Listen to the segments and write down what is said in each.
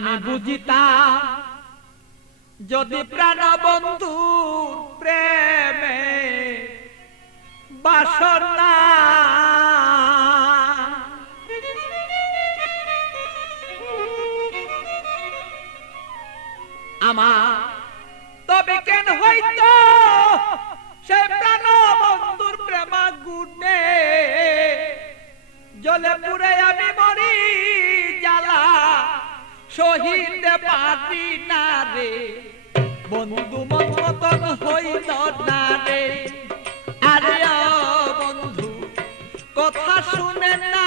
আমি বুঝিতাম যদি প্রাণ বন্ধু প্রেমে বাসনা আমার তবে কেন হইতো সে প্রাণ বন্ধুর প্রেমা গুণে জলে পুরে শহীদ পারি না রে। বন্ধু মতন হইল না রে। আরে বন্ধু কথা শুনে না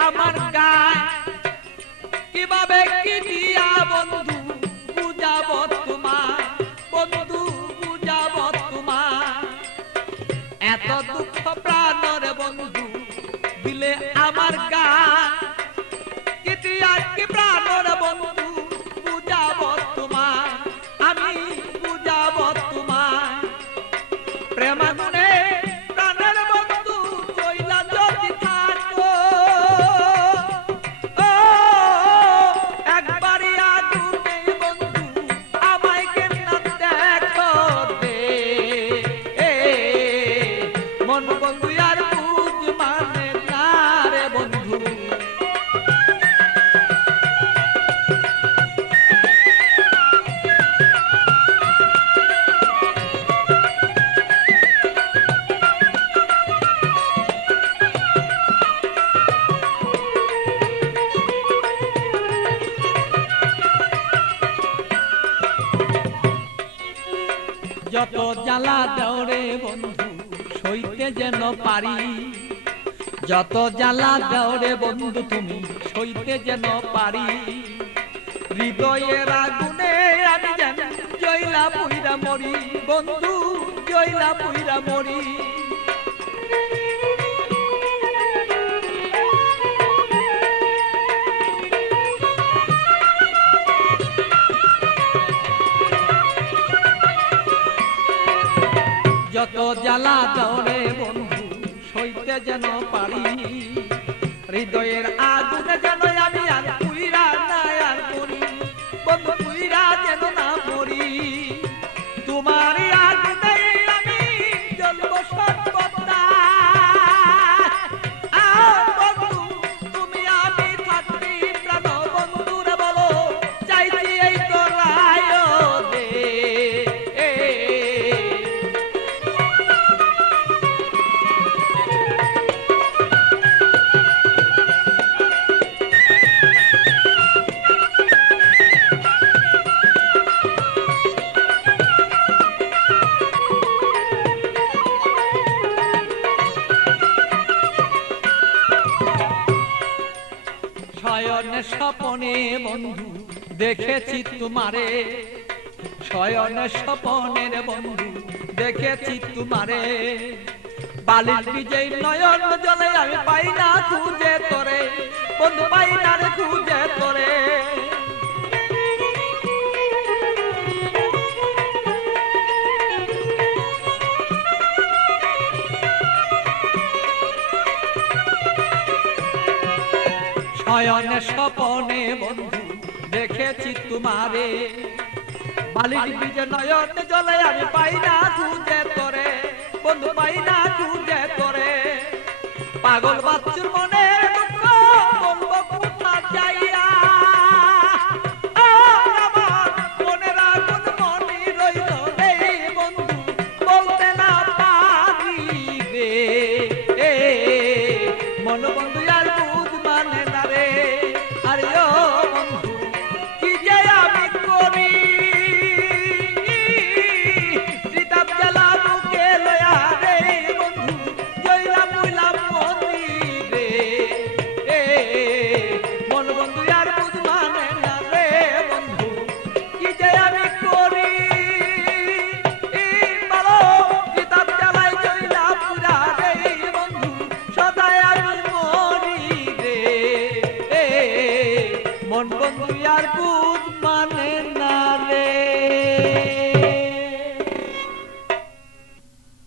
আমার গায়। কীভাবে কি দিয়া বন্ধু বুঝাব বন্ধু বুঝাব এত দুঃখ প্রাণর বন্ধু দিলে আমার গায়। কি দিয়া কি প্রাণর বন্ধু যত জ্বালা দেওরে বন্ধু সইতে যেন পারি। যত জ্বালা দেওরে বন্ধু তুমি, সইতে যেন পারি। হৃদয়ের আগুনে আমি যেন জয়লা পুইরা মরি। বন্ধু জয়লা পুইরা মরি। যত জ্বালা দরে বন্ধু সইতে যেন পারি শয়নে স্বপনে বন্ধু, দেখেছি তোমারে। শয়ন স্বপনের বন্ধু, দেখেছি তোমারে। বালির বিজয় নয়ন জলে আমি পাই না খুঁজে তোরে। বন্ধু পাই না রে শয়নে স্বপনে বন্ধু, দেখেছি তোমারে। বালির বীজে নয়ন জলে আমি পাই না খুঁজে তোরে, বন্ধু পাই না খুঁজে তোরে। পাগল বাচ্চুর মনে দুঃখ মনে বন্ধু